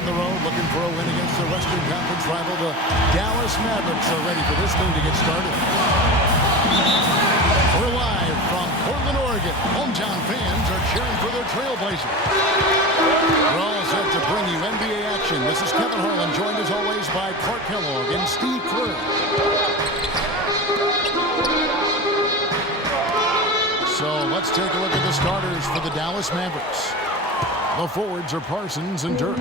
On the road, looking for a win against the Western Conference rival, the Dallas Mavericks are ready for this thing to get started. We're live from Portland, Oregon. Hometown fans are cheering for their Trailblazers. We're all set to bring you NBA action. This is Kevin Harlan, joined as always by Clark Kellogg and Steve Kerr. So let's take a look at the starters for the Dallas Mavericks. The forwards are Parsons and Dirk.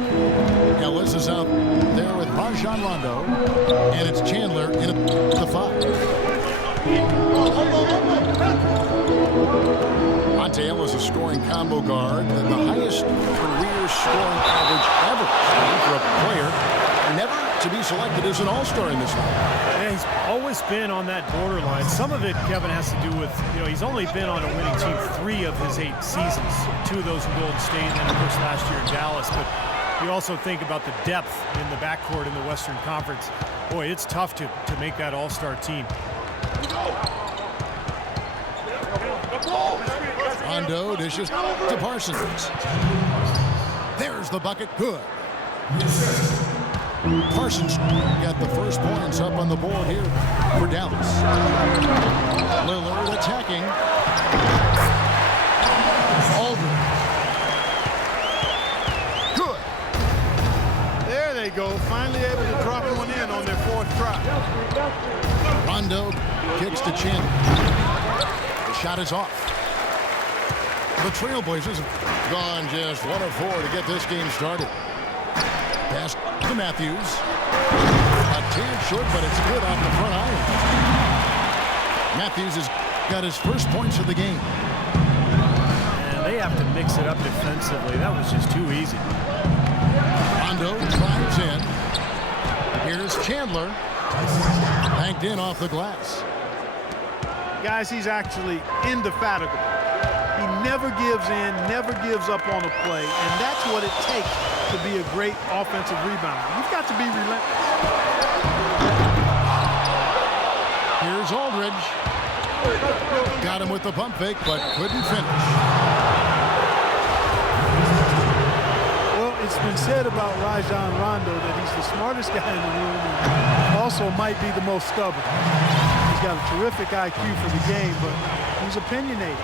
Ellis is out there with Rajon Rondo, and it's Chandler in at the 5. Monte Ellis, a scoring combo guard, the highest career scoring average ever for a player never to be selected as an all-star in this league. Yeah, he's always been on that borderline. Some of it, Kevin, has to do with, he's only been on a winning team 3 of his 8 seasons. 2 of those in Golden State, and then, of course, last year in Dallas. But you also think about the depth in the backcourt in the Western Conference. Boy, it's tough to make that all-star team. Rondo dishes to Parsons. There's the bucket. Good. Parsons got the first points up on the board here for Dallas. Lillard attacking. Aldridge. Good. There they go. Finally able to drop one in on their 4th try. Rondo kicks to Chandler. The shot is off. The Trailblazers have gone just 1 of 4 to get this game started. Pass to Matthews. A tad short, but it's good off the front iron. Matthews has got his first points of the game. And they have to mix it up defensively. That was just too easy. Rondo drives in. Here's Chandler. Banked in off the glass. Guys, he's actually indefatigable. He never gives in, never gives up on a play, and that's what it takes to be a great offensive rebounder. You've got to be relentless. Here's Aldridge. Got him with the pump fake, but couldn't finish. Well, it's been said about Rajon Rondo that he's the smartest guy in the room and also might be the most stubborn. He's got a terrific IQ for the game, but he's opinionated.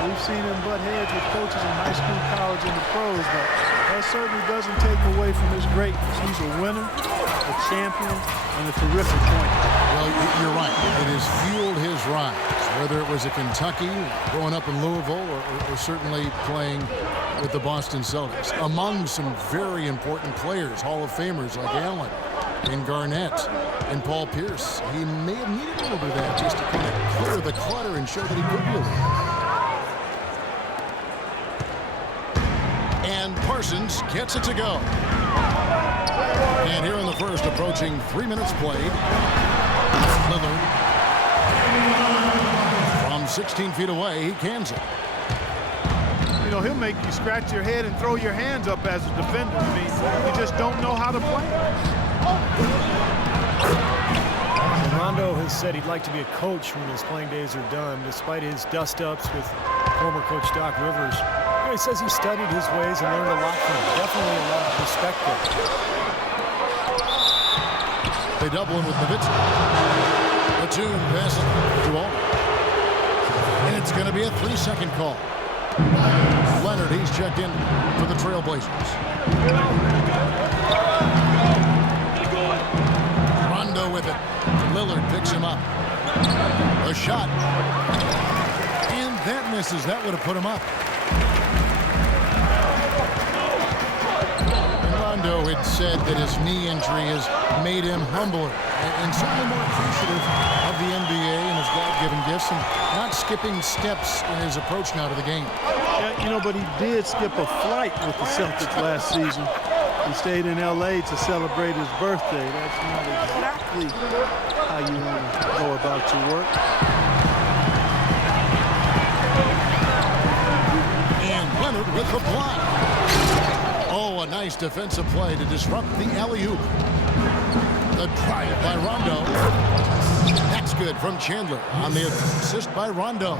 We've seen him butt heads with coaches in high school, college, and the pros, but that certainly doesn't take him away from his greatness. He's a winner, a champion, and a terrific point. Well, you're right. It has fueled his rise, whether it was at Kentucky, growing up in Louisville, or certainly playing with the Boston Celtics. Among some very important players, Hall of Famers like Allen and Garnett and Paul Pierce. He may have needed a little bit of that just to kind of clear the clutter and show that he could be a winner. And Parsons gets it to go. And here in the first, approaching 3 minutes played, Lillard from 16 feet away, he cans it. He'll make you scratch your head and throw your hands up as a defender. I mean, you just don't know how to play. Rondo has said he'd like to be a coach when his playing days are done, despite his dust-ups with former coach Doc Rivers. He says he studied his ways and learned a lot from him. Definitely a lot of respect there. They double him with Nowitzki. Platoon passes to Aldridge. And it's going to be a 3-second call. Leonard, he's checked in for the Trailblazers. Rondo with it. Lillard picks him up. A shot. And that misses. That would have put him up. Rondo had said that his knee injury has made him humbler and certainly more appreciative of the NBA and his God-given gifts, and not skipping steps in his approach now to the game. Yeah, but he did skip a flight with the Celtics last season. He stayed in L.A. to celebrate his birthday. That's not exactly how you want to go about your work. And Leonard with the block. Oh, a nice defensive play to disrupt the alley-oop. The drive by Rondo. That's good from Chandler on the assist by Rondo.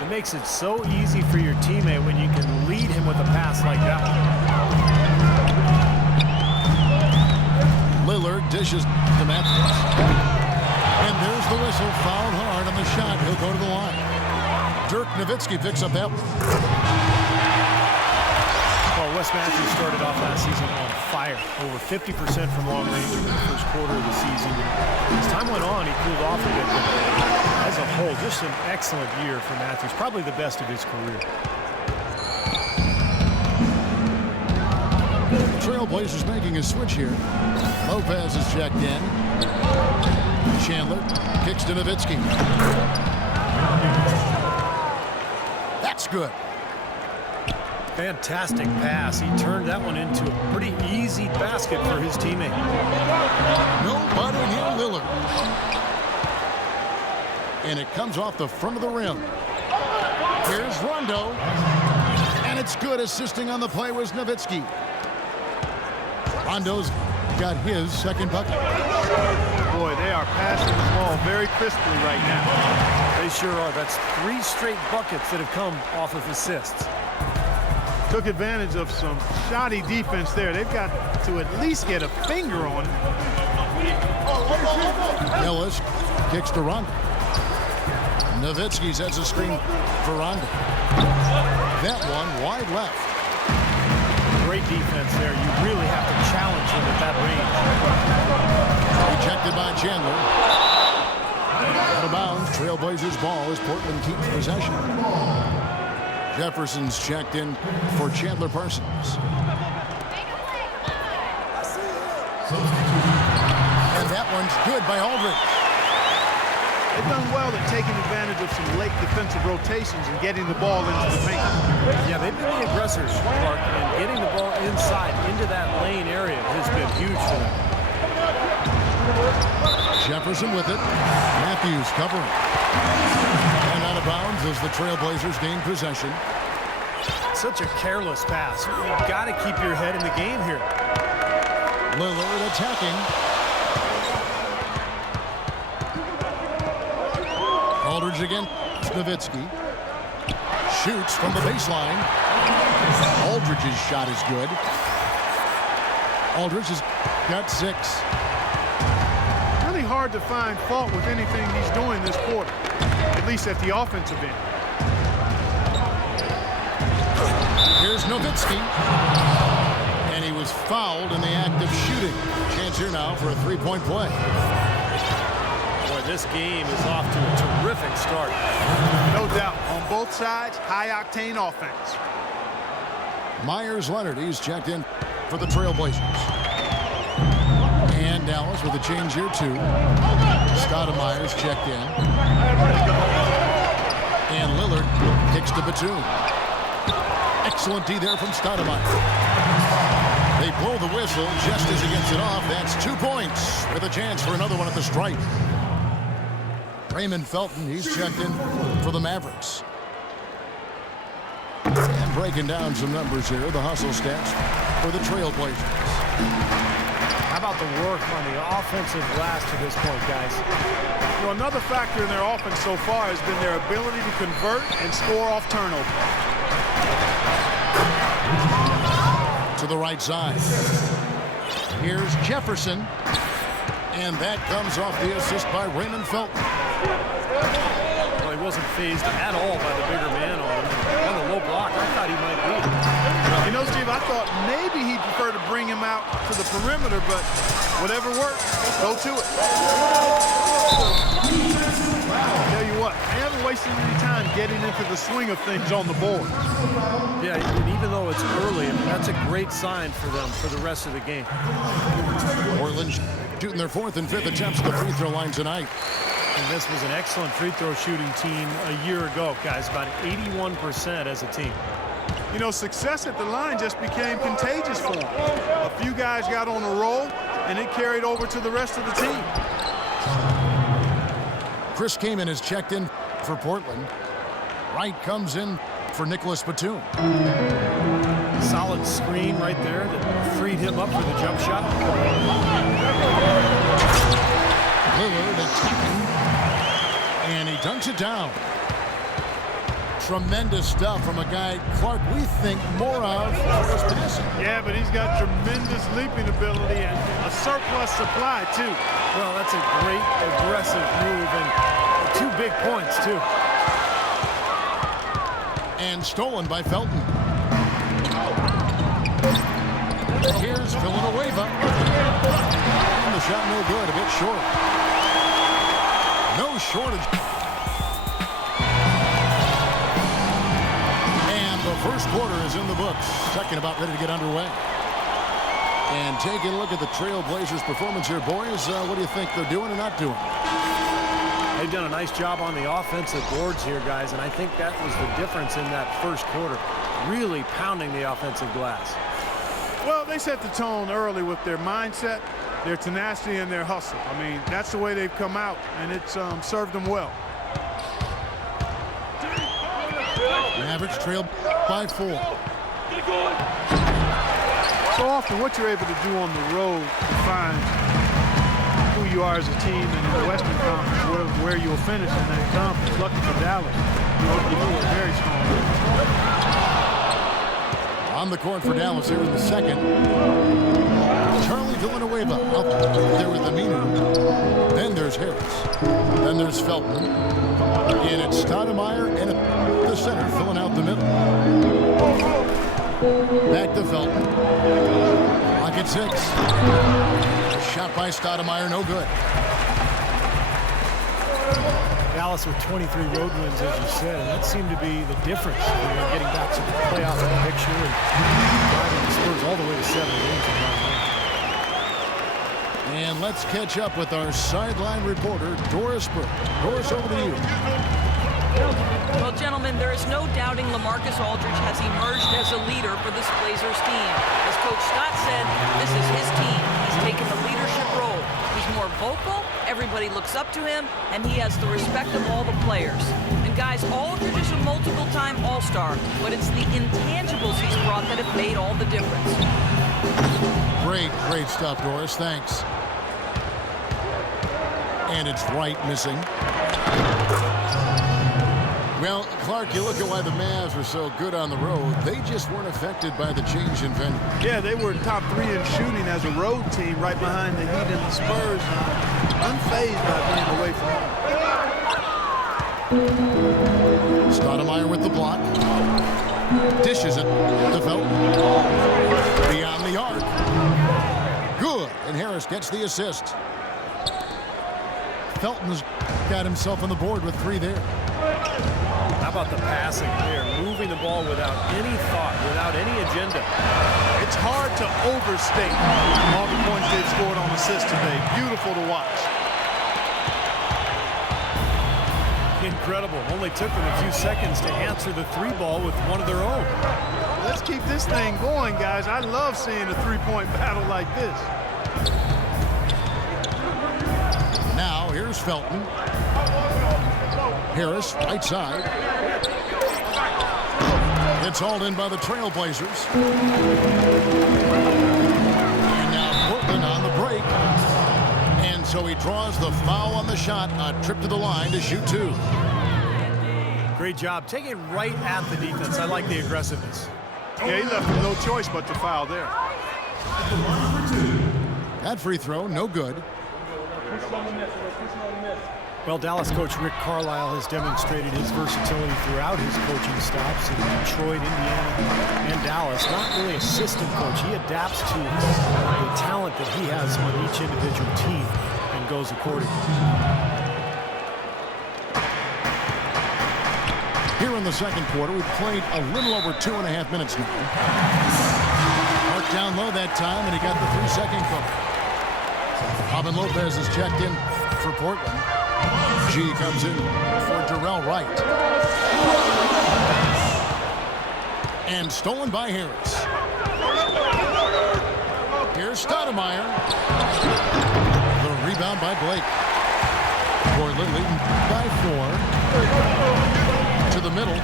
It makes it so easy for your teammate when you can lead him with a pass like that one. dishes to Matthews. And there's the whistle. Fouled hard on the shot. He'll go to the line. Dirk Nowitzki picks up that one. Well, Wes Matthews started off last season on fire. Over 50% from long range in the first quarter of the season. As time went on, he cooled off a bit. But as a whole, just an excellent year for Matthews. Probably the best of his career. Trailblazers making a switch here. Lopez is checked in. Chandler kicks to Nowitzki. That's good. Fantastic pass. He turned that one into a pretty easy basket for his teammate. Nobody near Lillard. And it comes off the front of the rim. Here's Rondo. And it's good. Assisting on the play was Nowitzki. Rondo's got his second bucket. Boy, they are passing the ball very crisply right now. They sure are. That's 3 straight buckets that have come off of assists. Took advantage of some shoddy defense there. They've got to at least get a finger on it. Ellis kicks to Rondo. Nowitzki sets a screen for Rondo. That one wide left. Great defense there. You really have to challenge him at that range. Rejected by Chandler. Out of bounds. Trailblazers ball as Portland keeps possession. Jefferson's checked in for Chandler Parsons. And that one's good by Aldridge. They've done well at taking advantage of some late defensive rotations and getting the ball into the paint. Yeah, they've been the aggressors, Clark, and getting the ball inside into that lane area has been huge for them. Jefferson with it. Matthews covering. And out of bounds as the Trailblazers gain possession. Such a careless pass. You've got to keep your head in the game here. Lillard attacking. Aldridge again. Nowitzki shoots from the baseline. Aldridge's shot is good. Aldridge has got 6. Really hard to find fault with anything he's doing this quarter, at least at the offensive end. Here's Nowitzki. And he was fouled in the act of shooting. Chance here now for a 3-point play. Boy, this game is off to a terrific start. No doubt. On both sides, high-octane offense. Myers Leonard, he's checked in for the Trailblazers. And Dallas with a change here too. Stoudemire's checked in. And Lillard kicks to Batum. Excellent D there from Stoudemire. They blow the whistle just as he gets it off. That's 2 points with a chance for another one at the stripe. Raymond Felton, he's checked in for the Mavericks. And breaking down some numbers here, the hustle stats for the Trailblazers. How about the work on the offensive glass to this point, guys? You know, another factor in their offense so far has been their ability to convert and score off turnover. To the right side. Here's Jefferson. And that comes off the assist by Raymond Felton. Well, he wasn't phased at all by the bigger man on him. On the low block, I thought he might be. You know, Steve, I thought maybe he'd prefer to bring him out to the perimeter, but whatever works, go to it. I'll tell you what, they haven't wasted any time getting into the swing of things on the board. Yeah, and even though it's early, I mean, that's a great sign for them for the rest of the game. Portland shooting their 4th and 5th attempts at the free throw line tonight. And this was an excellent free throw shooting team a year ago, guys. About 81% as a team. You know, success at the line just became contagious for them. A few guys got on a roll, and it carried over to the rest of the team. Chris Kaman is checked in for Portland. Wright comes in for Nicholas Batum. Solid screen right there that freed him up for the jump shot. Lillard attacking. And he dunks it down. Tremendous stuff from a guy, Clark, we think more of his passing. Yeah, but he's got tremendous leaping ability and a surplus supply, too. Well, that's a great aggressive move and 2 big points, too. And stolen by Felton. Here's Villanueva. And the shot no good, a bit short. No shortage. And the first quarter is in the books. Second about ready to get underway. And taking a look at the Trailblazers' performance here, boys. What do you think they're doing or not doing? They've done a nice job on the offensive boards here, guys, and I think that was the difference in that first quarter. Really pounding the offensive glass. Well, they set the tone early with their mindset, their tenacity, and their hustle. I mean, that's the way they've come out, and it's served them well. Mavericks trail by 4. So often what you're able to do on the road defines who you are as a team, and in the Western Conference where you'll finish in that conference. Lucky for Dallas, you know, a very strong team. On the court for Dallas here in the second. Charlie Villanueva up there with Aminu. Then there's Harris. Then there's Felton. And it's Stoudemire and the center filling out the middle. Back to Felton. Lock at 6. Shot by Stoudemire, no good. Dallas with 23 road wins, as you said, and that seemed to be the difference. Getting back to the playoff picture and driving the Spurs all the way to 7 games. And let's catch up with our sideline reporter, Doris Burke. Doris, over to you. Well, gentlemen, there is no doubting LaMarcus Aldridge has emerged as a leader for this Blazers team. As Coach Scott said, this is his team. He's taken the leadership role. He's more vocal, everybody looks up to him, and he has the respect of all the players. And guys, Aldridge is a multiple-time All-Star, but it's the intangibles he's brought that have made all the difference. Great stuff, Doris. Thanks. And it's Wright missing. Well, Clark, you look at why the Mavs were so good on the road. They just weren't affected by the change in venue. Yeah, they were top 3 in shooting as a road team right behind the Heat and the Spurs. Unfazed by being away from home. Stoudemire with the block. Dishes it to Felton. Beyond the arc. Good. And Harris gets the assist. Felton's got himself on the board with 3 there. How about the passing there? Moving the ball without any thought, without any agenda. It's hard to overstate all the points they've scored on assists today. Beautiful to watch. Incredible. Only took them a few seconds to answer the 3 ball with one of their own. Let's keep this thing going, guys. I love seeing a 3-point battle like this. Now, here's Felton. Harris, right side. It's hauled in by the Trailblazers. And now Portland on the break. And so he draws the foul on the shot. A trip to the line to shoot 2. Great job. Taking it right at the defense. I like the aggressiveness. Yeah, he left him no choice but to foul there. That free throw, no good. Well, Dallas coach Rick Carlisle has demonstrated his versatility throughout his coaching stops in Detroit, Indiana, and Dallas. Not really a system coach. He adapts to the talent that he has on each individual team and goes accordingly. Here in the second quarter, we've played a little over 2.5 minutes now. Mark down low that time, and he got the 3-second call. Robin Lopez is checked in for Portland. G comes in for Darrell Wright. And stolen by Harris. Here's Stoudemire. The rebound by Blake. Portland leading by 4. To the middle.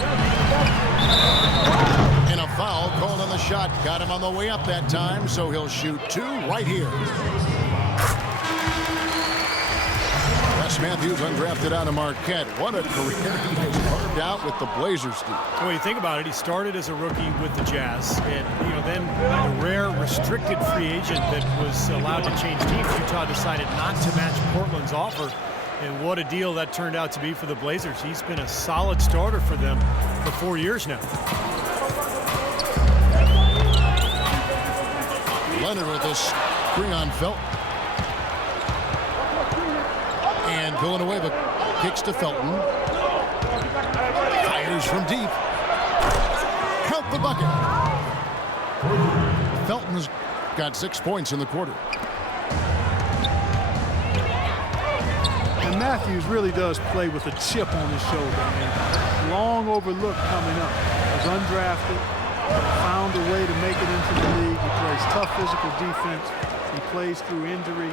And a foul called on the shot. Got him on the way up that time, so he'll shoot 2 right here. Matthews, undrafted out of Marquette. What a career he has carved out with the Blazers team. When you think about it, he started as a rookie with the Jazz, and then a rare restricted free agent that was allowed to change teams. Utah decided not to match Portland's offer, and what a deal that turned out to be for the Blazers. He's been a solid starter for them for 4 years now. Leonard with a screen on Felton. And Villanueva kicks to Felton. Fires from deep. Count the bucket. Felton's got 6 points in the quarter. And Matthews really does play with a chip on his shoulder. And long overlooked coming up. Was undrafted. Found a way to make it into the league. He plays tough physical defense. He plays through injury.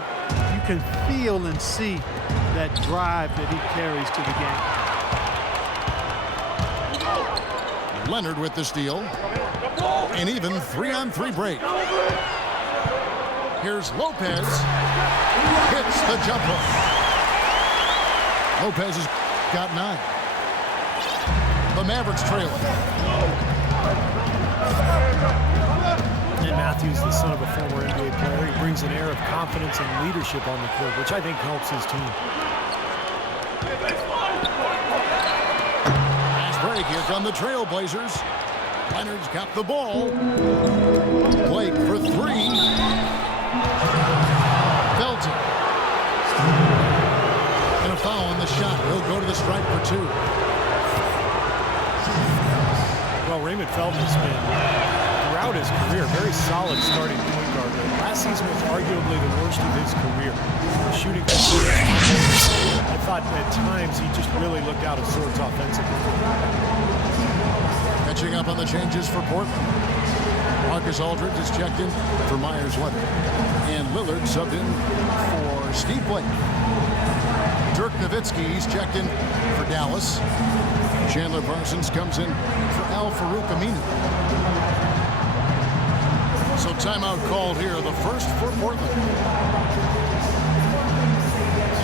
You can feel and see that drive that he carries to the game. Leonard with the steal. An even 3-on-3 break. Here's Lopez. Hits the jump hook. Lopez has got 9. The Mavericks trailing. And Matthews, the son of a former NBA player, he brings an air of confidence and leadership on the court, which I think helps his team. Fast break. Here come the Trailblazers. Leonard's got the ball. Blake for 3. Felton. And a foul on the shot. He'll go to the stripe for 2. Well, Raymond Felton has been, throughout his career, very solid starting point guard. Last season was arguably the worst of his career. Shooting, I thought at times he just really looked out of sorts offensively. Catching up on the changes for Portland. Marcus Aldridge is checked in for Myers Leonard. And Lillard subbed in for Steve Blake. Dirk Nowitzki, he's checked in for Dallas. Chandler Parsons comes in for Al Farouk Aminu. So timeout called here, the first for Portland.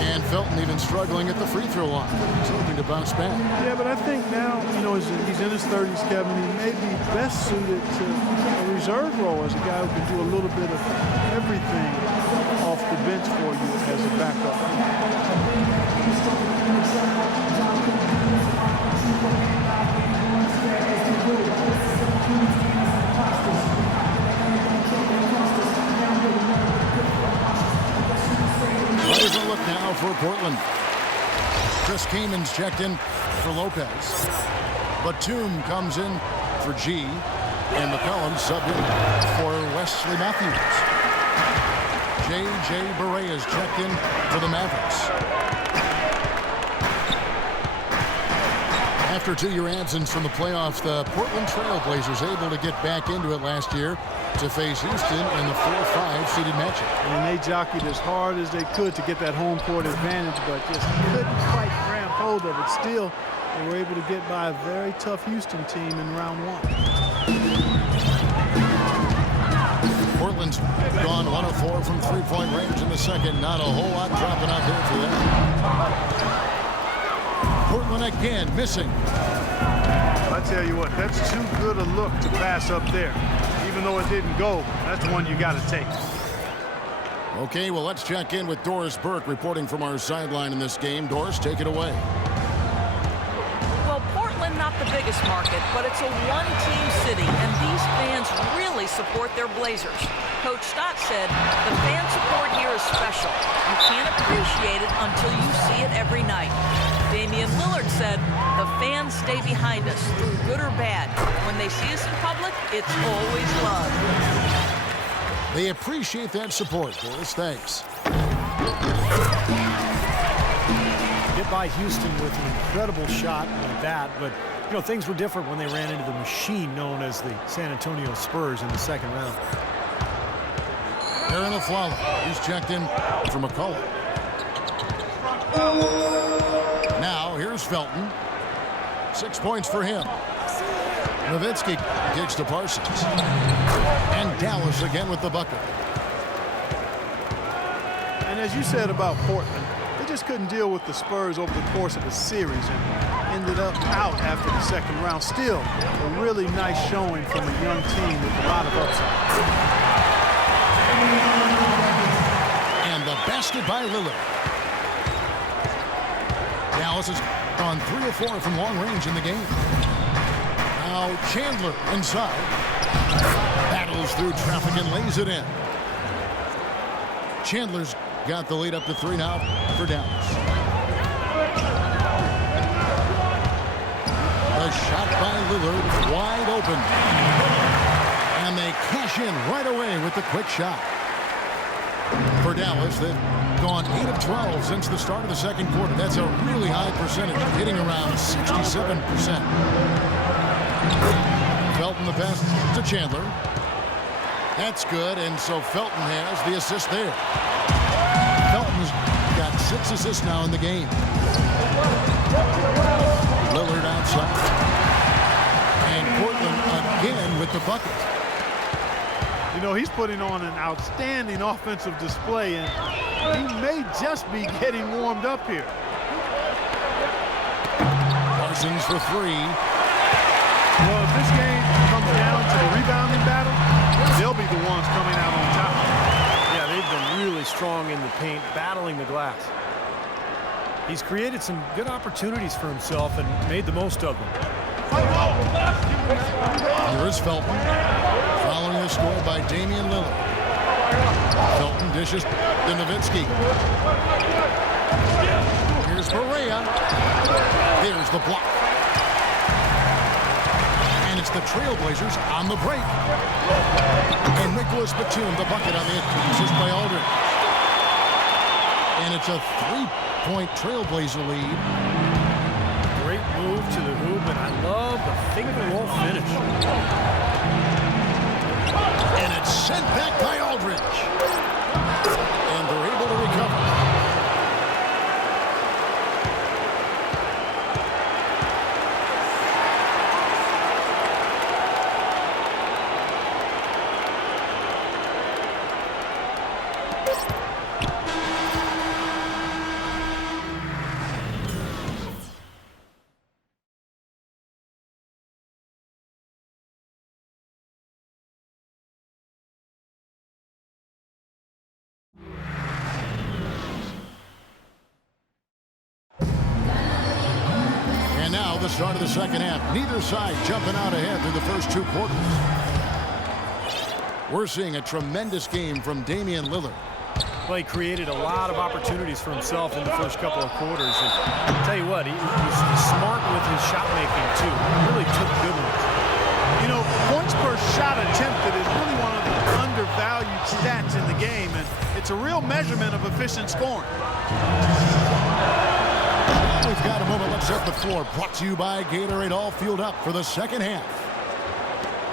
And Felton even struggling at the free throw line. He's hoping to bounce back. Yeah, but I think now, he's in his 30s, Kevin. He may be best suited to a reserve role as a guy who can do a little bit of everything off the bench for you as a backup. There's a look now for Portland. Chris Kamen's checked in for Lopez. Batum comes in for G. And McCollum subbed in for Wesley Matthews. J.J. Barea is checked in for the Mavericks. After a 2-year absence from the playoffs, the Portland Trailblazers able to get back into it last year to face Houston in the 4-5 seeded matchup. And they jockeyed as hard as they could to get that home court advantage, but just couldn't quite grab hold of it. Still, they were able to get by a very tough Houston team in round 1. Portland's gone 1 of 4 from three-point range in the second. Not a whole lot dropping out there for them. Portland again missing. I tell you what, that's too good a look to pass up there. Even though it didn't go, that's one you got to take. Okay, well, let's check in with Doris Burke reporting from our sideline in this game. Doris, take it away. Well, Portland, not the biggest market, but it's a one-team city, and these fans really support their Blazers. Coach Stott said, the fan support here is special. You can't appreciate it until you see it every night. Damian Lillard said, the fans stay behind us through good or bad. When they see us in public, it's always love. They appreciate that support, Doris. Thanks. Get by Houston with an incredible shot like that, but things were different when they ran into the machine known as the San Antonio Spurs in the second round. Aaron Aflalo, he's checked in for McCullough. Now, here's Felton. 6 points for him. Nowitzki kicks to Parsons. And Dallas again with the bucket. And as you said about Portland, They just couldn't deal with the Spurs over the course of the series and ended up out after the second round. Still, a really nice showing from a young team with a lot of upside. And the basket by Lillard. Dallas has gone 3 of 4 from long range in the game. Now Chandler inside. Battles through traffic and lays it in. Chandler's got the lead up to 3 now for Dallas. The shot by Lillard wide open. And they cash in right away with the quick shot. For Dallas, they've gone 8 of 12 since the start of the second quarter. That's a really high percentage, hitting around 67%. Felton the pass to Chandler. That's good, and so Felton has the assist there. Felton's got 6 assists now in the game. Lillard outside. And Portland again with the bucket. You know, he's putting on an outstanding offensive display, and he may just be getting warmed up here. Parsons for 3. Well, if this game comes down to the rebounding battle, they'll be the ones coming out on top. Yeah, they've been really strong in the paint, battling the glass. He's created some good opportunities for himself and made the most of them. Here is Felton. Following the score by Damian Lillard. Felton dishes to Nowitzki. Here's Barea. There's the block. And it's the Trailblazers on the break. And Nicholas Batum, the bucket on the assist by Aldridge. And it's a 3-point Trailblazer lead. Great move to the hoop, and I love the finger roll finish. And it's sent back by Aldridge. And they're able to recover. Now the start of the second half. Neither side jumping out ahead through the first 2 quarters. We're seeing a tremendous game from Damian Lillard. Well, he created a lot of opportunities for himself in the first couple of quarters. And I'll tell you what, he was smart with his shot making too. He really took good ones. You know, points per shot attempted is really one of the undervalued stats in the game, and it's a real measurement of efficient scoring. We've got a moment left set the floor. Brought to you by Gatorade. All fueled up for the second half.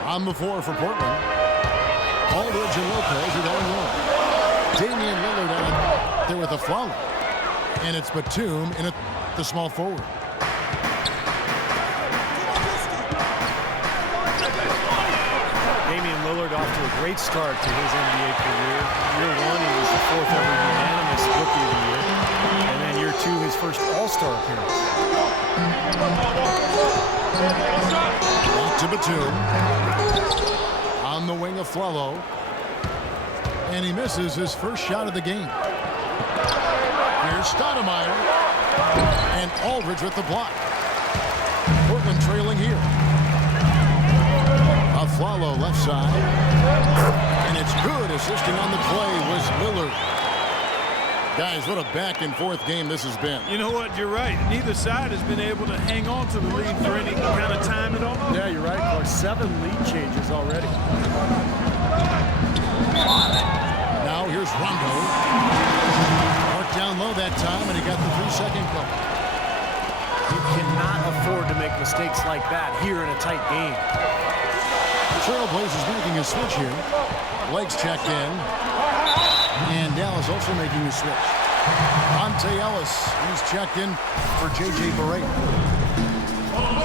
On the floor for Portland. Aldridge and Lopez are going long. Damian Lillard out there with a foul. And it's Batum in the small forward. Damian Lillard off to a great start to his NBA career. Year 1, he was the 4th ever unanimous Rookie of the Year. And then year 2, his first All-Star appearance. Back to Batum. On the wing of Flalo. And he misses his first shot of the game. Here's Stoudemire. And Aldridge with the block. Portland trailing here. Flalo left side. And it's good. Assisting on the play was Lillard. Guys, what a back and forth game this has been. You know what? You're right. Neither side has been able to hang on to the lead for any kind of time at all. Yeah, you're right, Clark. 7 lead changes already. Now here's Rondo. Marked down low that time, and he got the 3-second cover. You cannot afford to make mistakes like that here in a tight game. Trailblazers making a switch here. Legs checked in. And Dallas also making a switch. Monte Ellis, he's checked in for J.J. Barea.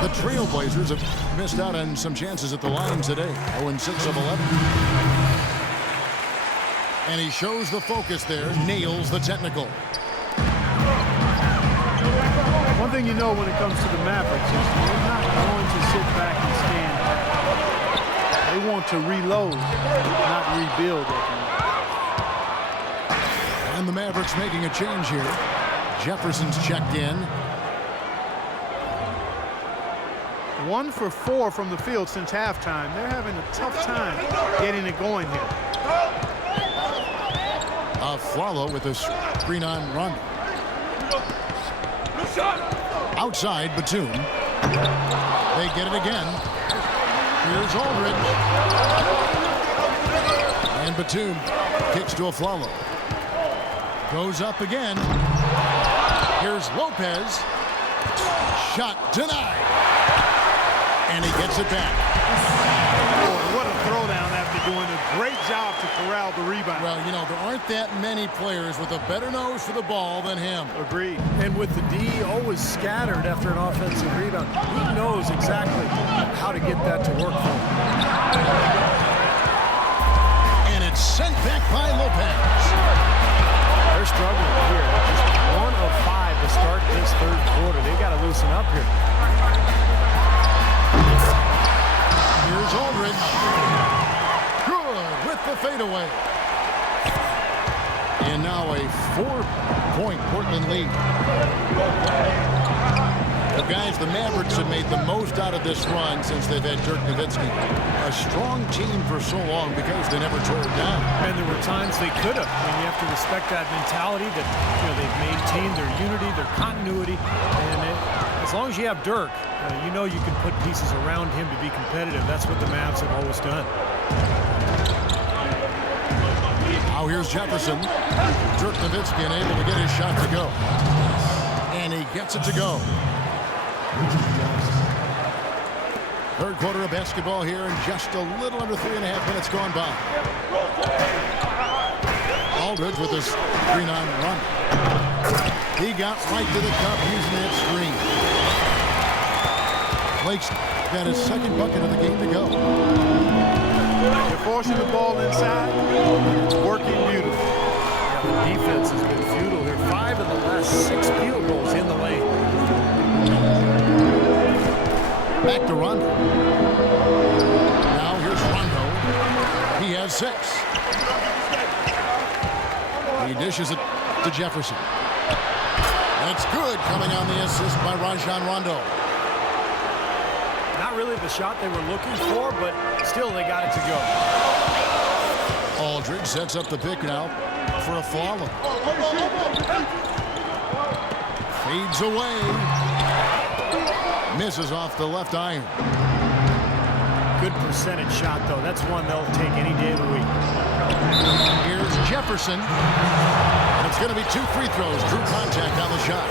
The Trailblazers have missed out on some chances at the line today. 0-6 of 11. And he shows the focus there, nails the technical. thing you know when it comes to the Mavericks is they're not going to sit back and stand back. They want to reload, not rebuild. And the Mavericks making a change here. Jefferson's checked in. 1 for 4 from the field since halftime. They're having a tough time getting it going here. Flalo with a screen on Rondo. Outside, Batum. They get it again. Here's Aldridge. And Batum kicks to Flalo. Goes up again. Here's Lopez. Shot denied. And he gets it back. Boy, what a throwdown after doing a great job to corral the rebound. Well, you know, there aren't that many players with a better nose for the ball than him. Agreed. And with the D always scattered after an offensive rebound, he knows exactly how to get that to work for him. And it's sent back by Lopez. They're struggling here. They're just 1 of 5 to start this third quarter. They've got to loosen up here. Here's Aldridge. Good with the fadeaway. And now a 4-point Portland lead. Well, guys, the Mavericks have made the most out of this run since they've had Dirk Nowitzki. A strong team for so long because they never tore it down. And there were times they could have. And you have to respect that mentality that they've maintained their unity, their continuity. And as long as you have Dirk, you know you can put pieces around him to be competitive. That's what the Mavs have always done. Now here's Jefferson. Dirk Nowitzki unable to get his shot to go. And he gets it to go. Third quarter of basketball here, and just a little under 3.5 minutes gone by. Aldridge with his screen on run. He got right to the cup using that screen. Blake's got his second bucket of the game to go. They're forcing the ball inside. It's working beautifully. Yeah, the defense has been futile here. 5 of the last 6 field goals in the lane. Back to Rondo. Now here's Rondo. He has 6. He dishes it to Jefferson. That's good, coming on the assist by Rajon Rondo. Not really the shot they were looking for, but still they got it to go. Aldridge sets up the pick now for a follow. Fades away. Misses off the left iron. Good percentage shot, though. That's one they'll take any day of the week. Here's Jefferson. And it's going to be 2 free throws. Drew contact on the shot.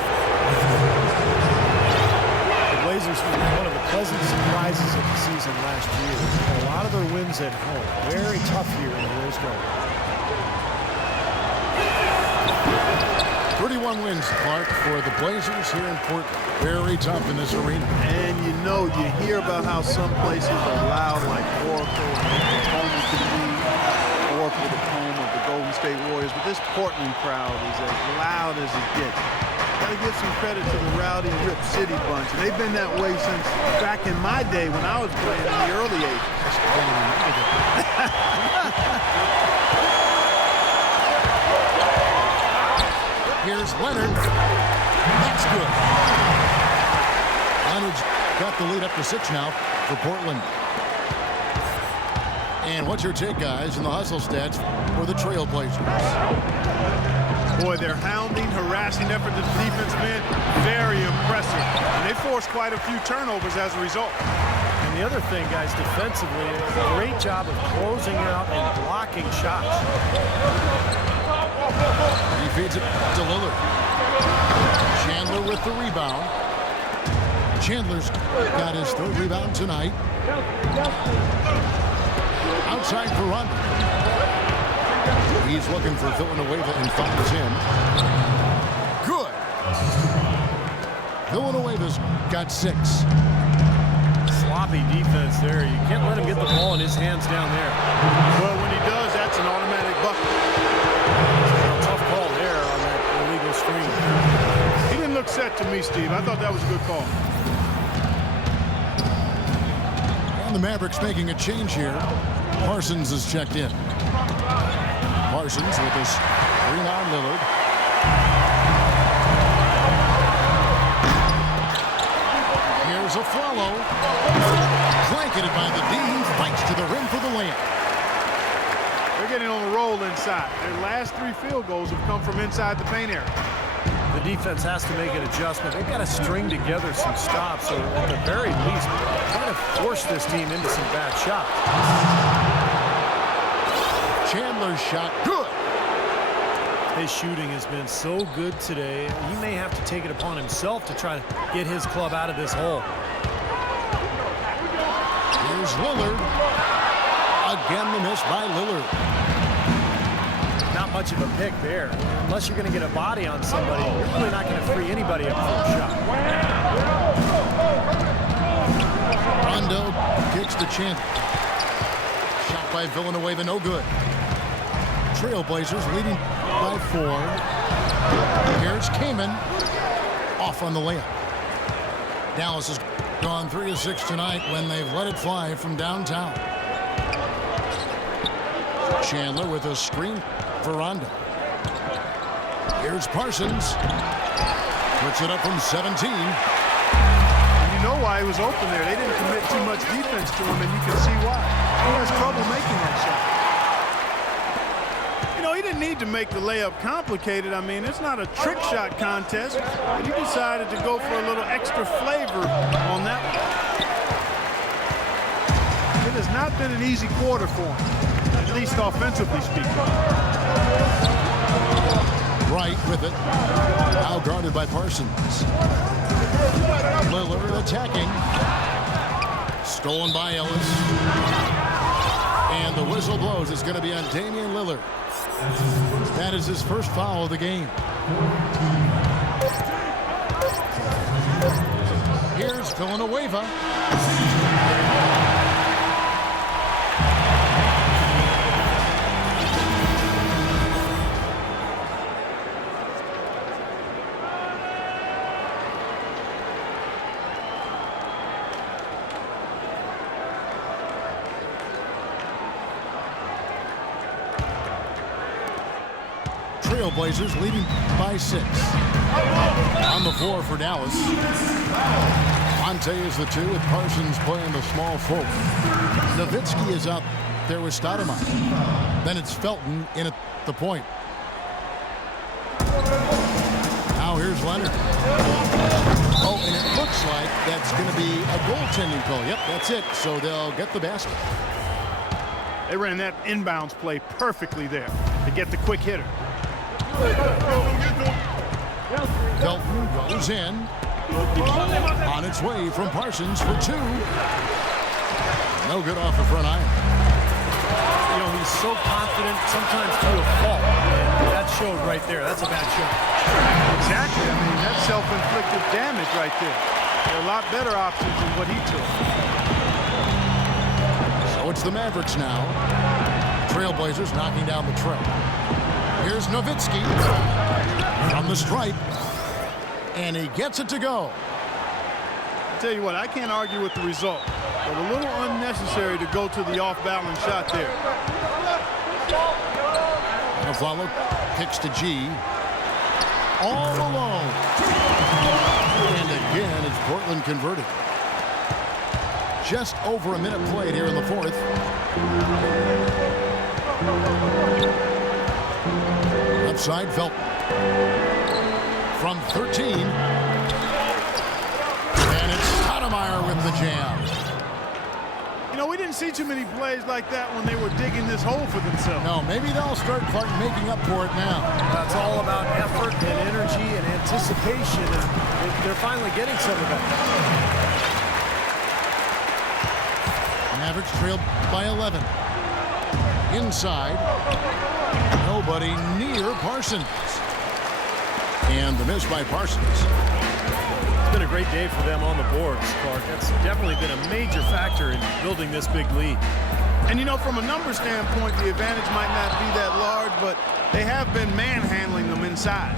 The Blazers were one of the pleasant surprises of the season last year. A lot of their wins at home. Very tough here in the Rose Bowl. 31 wins, Clark, for the Blazers here in Portland. Very tough in this arena. And you know, you hear about how some places are loud, like Oracle, Oklahoma can be, Oracle, the home of the Golden State Warriors, but this Portland crowd is as loud as it gets. Got to give some credit to the Rowdy Rip City bunch. And they've been that way since back in my day when I was playing in the early 80s. Here's Leonard. That's good. Leonard's got the lead up to 6 now for Portland. And what's your take, guys, in the hustle stats for the Trailblazers? Boy, their hounding, harassing effort to the defense been very impressive. And they forced quite a few turnovers as a result. And the other thing, guys, defensively, a great job of closing out and blocking shots. He feeds it to Lillard. Chandler with the rebound. Chandler's got his 3rd rebound tonight. Outside for Rondo. He's looking for Villanueva and finds him. Good. Villanueva's got 6. Sloppy defense there. You can't let him get the ball in his hands down there. Well, when he does, that's an automatic bucket. Tough call there on that illegal screen. He didn't look set to me, Steve. Steve. I thought that was a good call. And the Mavericks making a change here. Parsons is checked in. Parsons with his screen on Lillard. Here's a follow. Blanketed by the D. Fights to the rim for the layup. They're getting on the roll inside. Their last 3 field goals have come from inside the paint area. The defense has to make an adjustment. They've got to string together some stops, or at the very least, trying to force this team into some bad shots. Chandler's shot, good. His shooting has been so good today. He may have to take it upon himself to try to get his club out of this hole. Here's Lillard. Again, the miss by Lillard. Not much of a pick there. Unless you're going to get a body on somebody, you're really not going to free anybody up for a shot. Rondo kicks to Chandler. Shot by Villanueva, no good. Trailblazers leading by 4. Here's Kaman. Off on the layup. Dallas has gone 3 of 6 tonight when they've let it fly from downtown. Chandler with a screen for Rondo. Here's Parsons. Puts it up from 17. And you know why he was open there. They didn't commit too much defense to him, and you can see why. He has trouble making that shot. You know, he didn't need to make the layup complicated. I mean, it's not a trick shot contest, but he decided to go for a little extra flavor on that one. It has not been an easy quarter for him, at least offensively speaking. Right with it. Now guarded by Parsons. Lillard attacking. Stolen by Ellis. And the whistle blows. It's going to be on Damian Lillard. That is his first foul of the game. Here's Villanueva. Trailblazers leading by 6. On the floor for Dallas. Monte is the 2 with Parsons playing the small forward. Nowitzki is out there with Stoudemire. Then it's Felton in at the point. Now here's Leonard. Oh, and it looks like that's going to be a goaltending call. Yep, that's it. So they'll get the basket. They ran that inbounds play perfectly there to get the quick hitter. Felton goes in. On its way from Parsons for 2. No good off the front iron. You know, he's so confident, sometimes to a fault. And that showed right there. That's a bad shot. Exactly. I mean, that's self-inflicted damage right there. There are a lot better options than what he took. So it's the Mavericks now. Trailblazers knocking down the trail. Here's Nowitzki from the stripe, and he gets it to go. I'll tell you what, I can't argue with the result, but a little unnecessary to go to the off-balance shot there. Aflalo kicks to G. All alone. And again, it's Portland converted. Just over a minute played here in the 4th. Upside Felton. From 13. And it's Stoudemire with the jam. You know, we didn't see too many plays like that when they were digging this hole for themselves. No, maybe they'll start making up for it now. That's all about effort and energy and anticipation, and they're finally getting some of that. Mavericks trailed by 11. Inside. Nobody near Parsons. And the miss by Parsons. It's been a great day for them on the boards, Clark. That's definitely been a major factor in building this big lead. And, you know, from a number standpoint, the advantage might not be that large, but they have been manhandling them inside.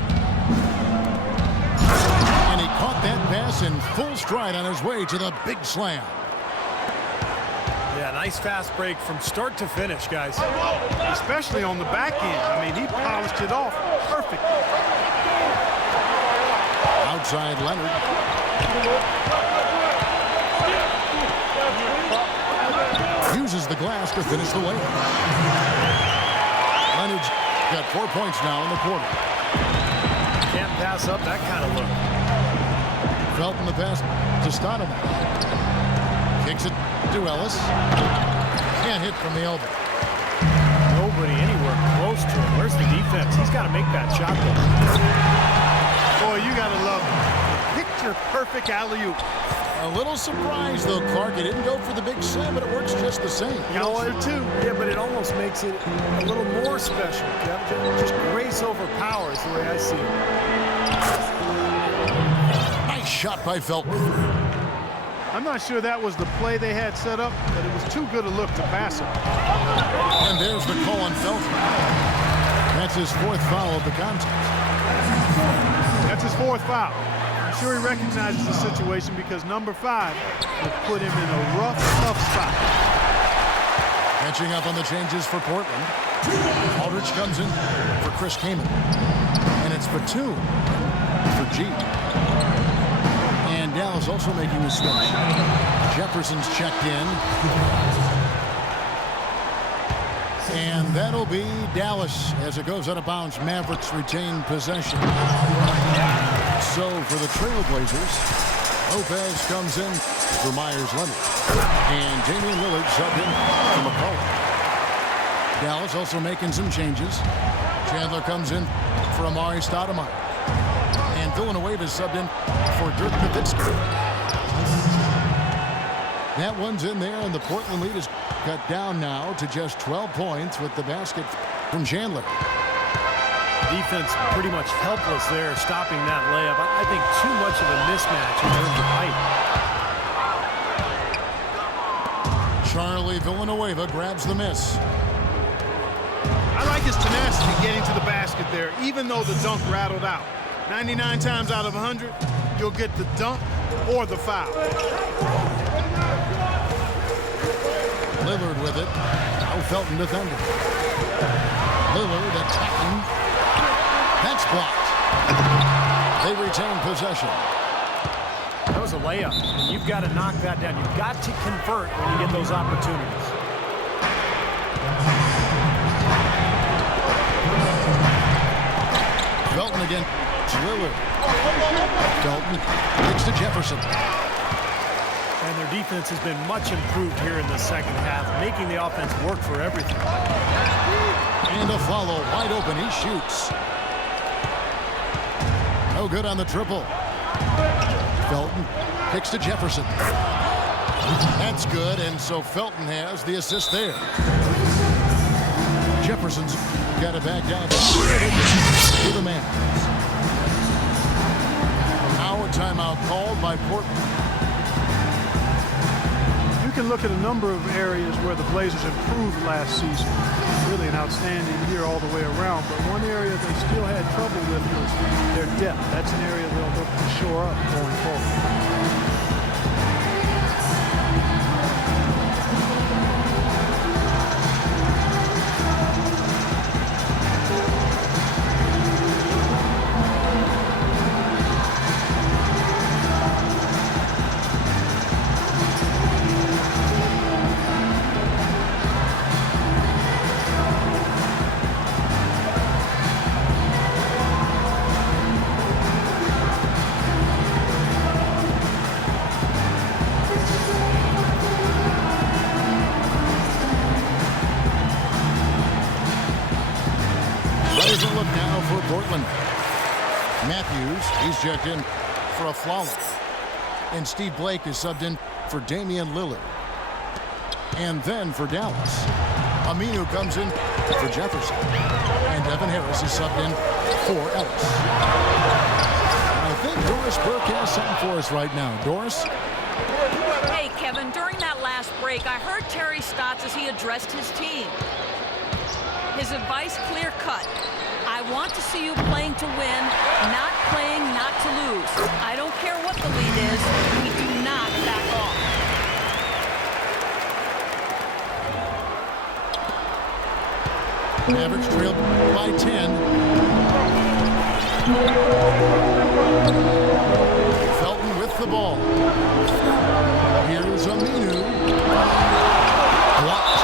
And he caught that pass in full stride on his way to the big slam. Yeah, nice fast break from start to finish, guys. Especially on the back end. I mean, he polished it off perfect. Outside Leonard. Uses the glass to finish the layup. Leonard's got 4 points now in the quarter. Can't pass up that kind of look. Felton the pass to Stoudemire. Kicks it to Ellis. Can't hit from the elbow. Nobody anywhere close to him. Where's the defense? He's got to make that shot, though. Boy, you got to love it. Picture-perfect alley-oop. A little surprised, though, Clark. It didn't go for the big slam, but it works just the same. You know what? Yeah, but it almost makes it a little more special, Kevin. Just grace over power is the way I see it. Nice shot by Felton. I'm not sure that was the play they had set up, but it was too good a look to pass it. And there's the call on Felton. That's his 4th foul of the contest. That's his 4th foul. I'm sure he recognizes the situation because number 5 would put him in a rough, tough spot. Catching up on the changes for Portland. Aldridge comes in for Chris Kaman. And it's Batum for G. And Dallas also making a switch. Jefferson's checked in. And that'll be Dallas as it goes out of bounds. Mavericks retain possession. So for the Trailblazers, Lopez comes in for Myers Leonard. And Damian Lillard subbed in for McCollum. Dallas also making some changes. Chandler comes in for Amari Stoudemire. And Villanueva subbed in for Dirk Nowitzki. That one's in there, and the Portland lead is cut down now to just 12 points with the basket from Chandler. Defense pretty much helpless there, stopping that layup. I think too much of a mismatch in terms of height. Charlie Villanueva grabs the miss. I like his tenacity getting to the basket there, even though the dunk rattled out. 99 times out of 100, you'll get the dunk or the foul. Lillard with it. Oh, Felton defending. Lillard attacking. That's blocked. They retain possession. That was a layup, and you've got to knock that down. You've got to convert when you get those opportunities. Felton again. Lillard. Felton kicks to Jefferson. And their defense has been much improved here in the second half, making the offense work for everything. And a follow, wide open, he shoots. No good on the triple. Felton kicks to Jefferson. That's good, and so Felton has the assist there. Jefferson's got it back down to the man. Now a timeout called by Portland. You can look at a number of areas where the Blazers improved last season. Really an outstanding year all the way around, but one area they still had trouble with was their depth. That's an area they'll look to shore up going forward. He's checked in for a Flawless. And Steve Blake is subbed in for Damian Lillard. And then for Dallas, Aminu comes in for Jefferson. And Devin Harris is subbed in for Ellis. I think Doris Burke has something for us right now. Doris? Hey, Kevin, during that last break, I heard Terry Stotts as he addressed his team. His advice clear-cut. I want to see you playing to win, not playing not to lose. I don't care what the lead is. We do not back off. Mavericks trail by 10. Felton with the ball. Here's Aminu. Blocked.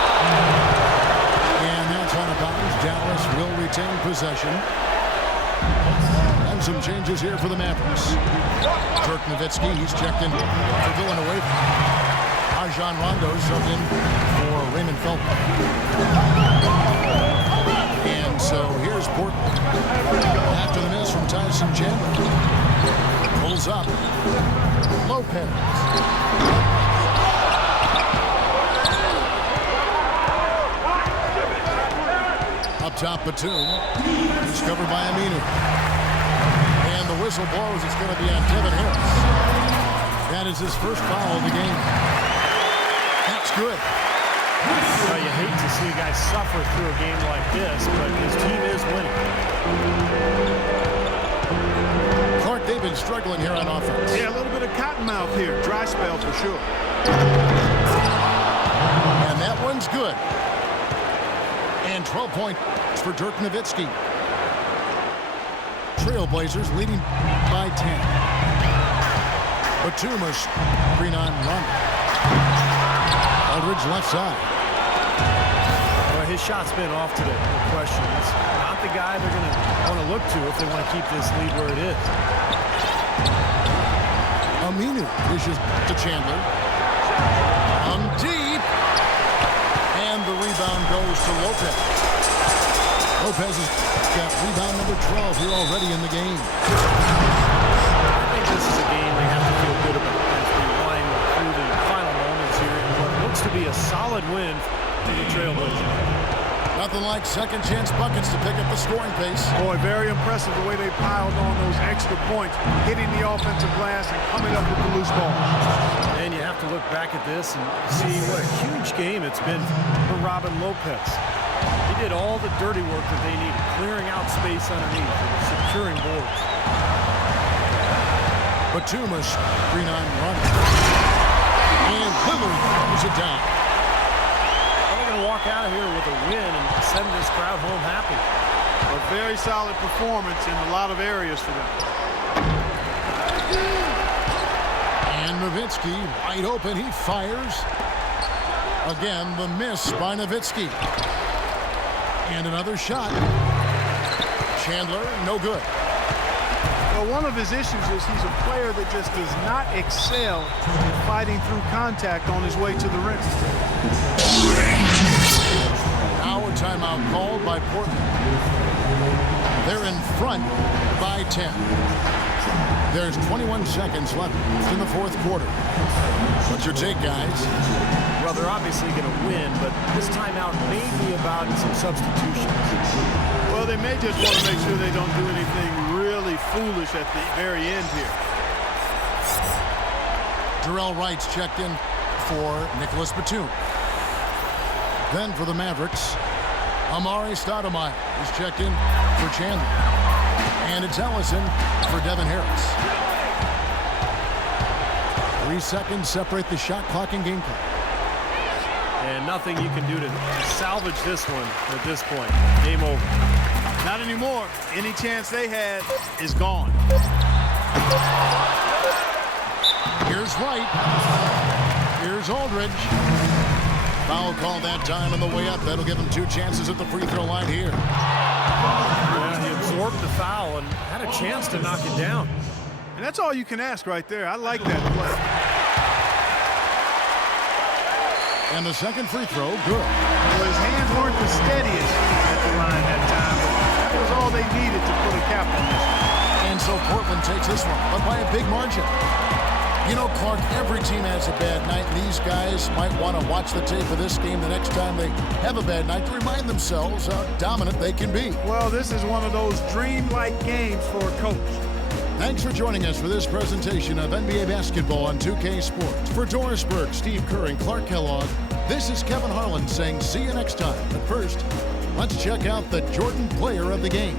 And that's out of bounds. Dallas will retain possession. And some changes here for the Mavericks. Dirk Nowitzki, he's checked in for Villanova. Rajon Rondo subbed in for Raymond Felton. And so here's Portland. After the miss from Tyson Chandler. Pulls up. Lopez. Up top, Batum. He's covered by Aminu. And the whistle blows. It's going to be on Devin Harris. That is his first foul of the game. That's good. Well, you hate to see a guy suffer through a game like this, but his team is winning. Clark, they've been struggling here on offense. Yeah, a little bit of cottonmouth here. Dry spell for sure. And that one's good. And 12 points for Dirk Nowitzki. Trailblazers leading by 10. Batum screen on Rondo. Aldridge left side. Well, his shot's been off today, no question. It's not the guy they're going to want to look to if they want to keep this lead where it is. Aminu dishes to Chandler. Deep. And the rebound goes to Lopez. Lopez has got rebound number 12 here already in the game. I think this is a game they have to feel good about as we wind through the final moments here in what looks to be a solid win for the Trailblazers. Nothing like second chance buckets to pick up the scoring pace. Boy, very impressive the way they piled on those extra points, hitting the offensive glass and coming up with the loose ball. And you have to look back at this and see what a huge game it's been for Robin Lopez. He did all the dirty work that they needed, clearing out space underneath and securing boards. Batum screen on Rondo. And Lillard throws it down. They're going to walk out of here with a win and send this crowd home happy. A very solid performance in a lot of areas for them. And Nowitzki wide open. He fires. Again, the miss by Nowitzki. And another shot. Chandler, no good. Well, one of his issues is he's a player that just does not excel in fighting through contact on his way to the rim. Now a timeout called by Portland. They're in front by 10. There's 21 seconds left in the fourth quarter. What's your take, guys? Well, they're obviously going to win, but this timeout may be about some substitutions. Well, they may just want to make sure they don't do anything really foolish at the very end here. Jarrell Wright's checked in for Nicholas Batum. Then for the Mavericks, Amari Stoudemire is checked in for Chandler. And it's Ellison for Devin Harris. 3 seconds separate the shot clock and game clock. And nothing you can do to salvage this one at this point. Game over. Not anymore. Any chance they had is gone. Here's Wright. Here's Aldridge. Foul call that time on the way up. That'll give him 2 chances at the free throw line here. Yeah, he absorbed the foul and had a chance to knock it down. And that's all you can ask right there. I like that play. And the second free throw, good. Well, his hands weren't the steadiest at the line that time, but that was all they needed to put a cap on this. And so Portland takes this one, but by a big margin. You know, Clark, every team has a bad night, and these guys might want to watch the tape of this game the next time they have a bad night to remind themselves how dominant they can be. Well, this is one of those dream-like games for a coach. Thanks for joining us for this presentation of NBA basketball on 2K Sports. For Doris Burke, Steve Kerr, and Clark Kellogg, this is Kevin Harlan saying see you next time. But first, let's check out the Jordan Player of the Game.